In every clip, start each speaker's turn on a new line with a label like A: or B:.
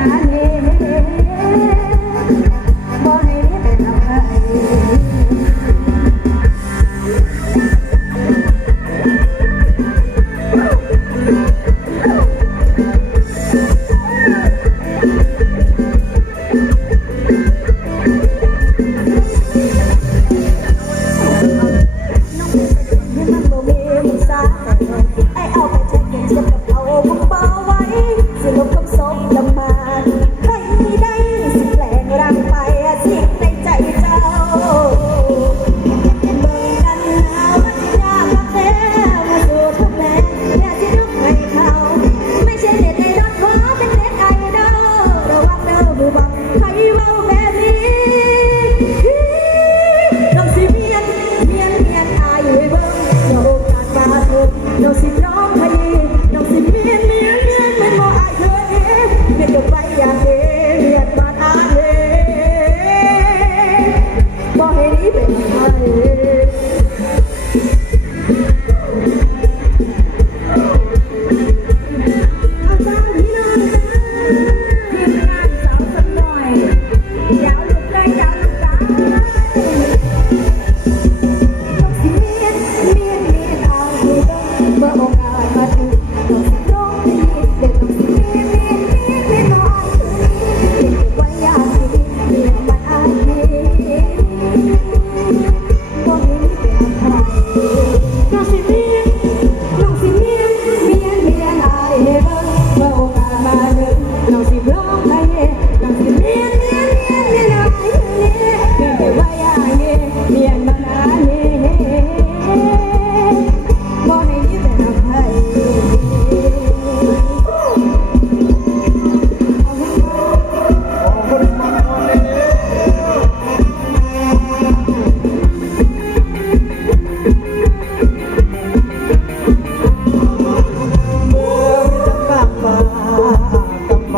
A: Amén.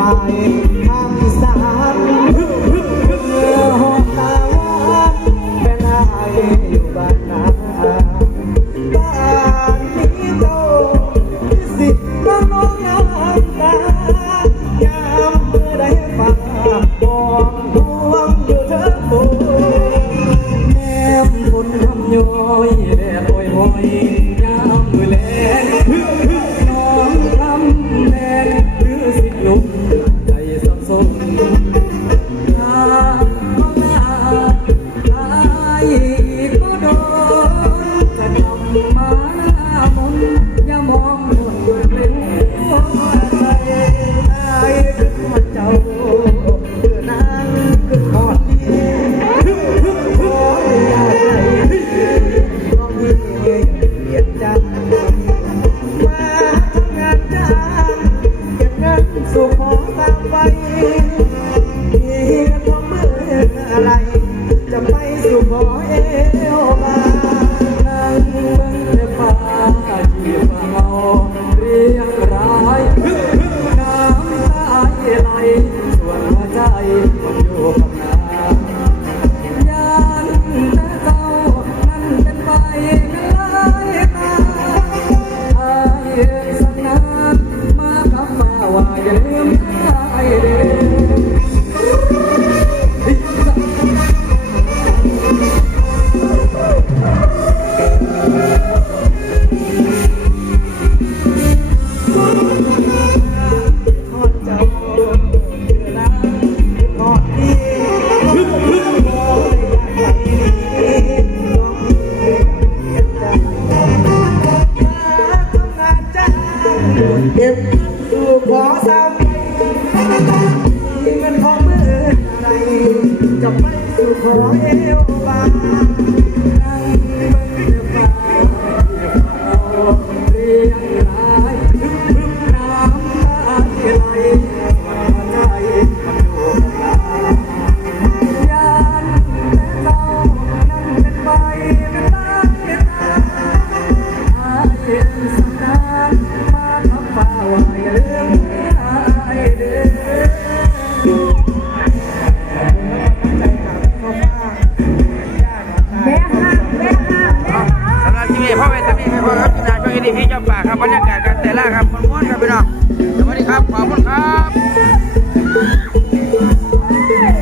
A: my. ลูกขอ
B: ซ้ำที่มัน
A: ของมืออไร
C: จะไม่สู่ขอเอวบาง ที่พี่เจ้าป่าครับบรรยากาศการแต่ละครับ